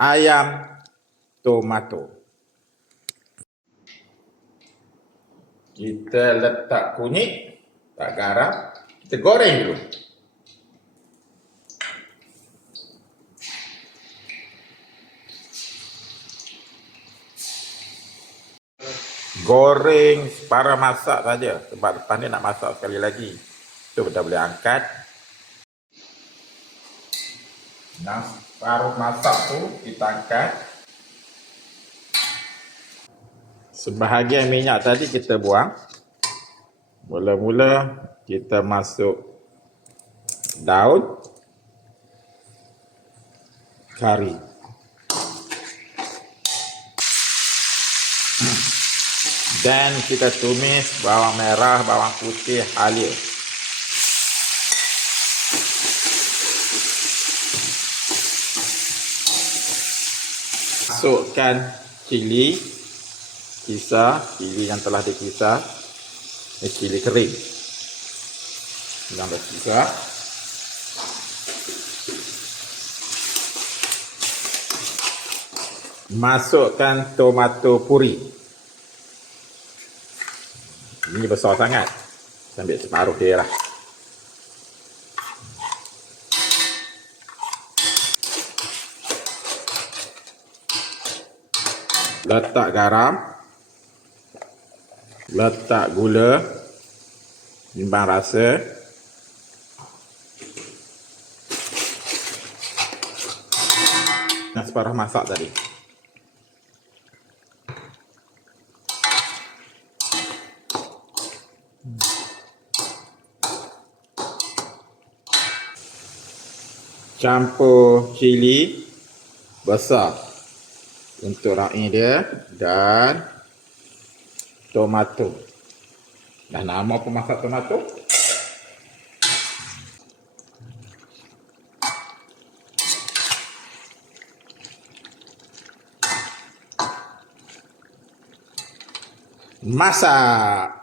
ayam tomato. Kita letak kunyit, tak garam, kita goreng dulu. Goreng separuh masak saja, sebab lepas ni nak masak sekali lagi. So kita boleh angkat. Nah, separuh masak tu kita angkat. Sebahagian minyak tadi kita buang. Mula-mula kita masuk daun kari. Dan kita tumis bawang merah, bawang putih halia. Masukkan cili kisar, cili yang telah dikisar. Ini cili kering yang berkisar. Masukkan tomato puri. Ini besar sangat. Saya ambil separuh dia lah. Letak garam. Letak gula. Bimbang rasa. Dan separuh masak tadi. Campur cili besar untuk raih dia dan tomato. Dan nama pemasak tomato? Masak.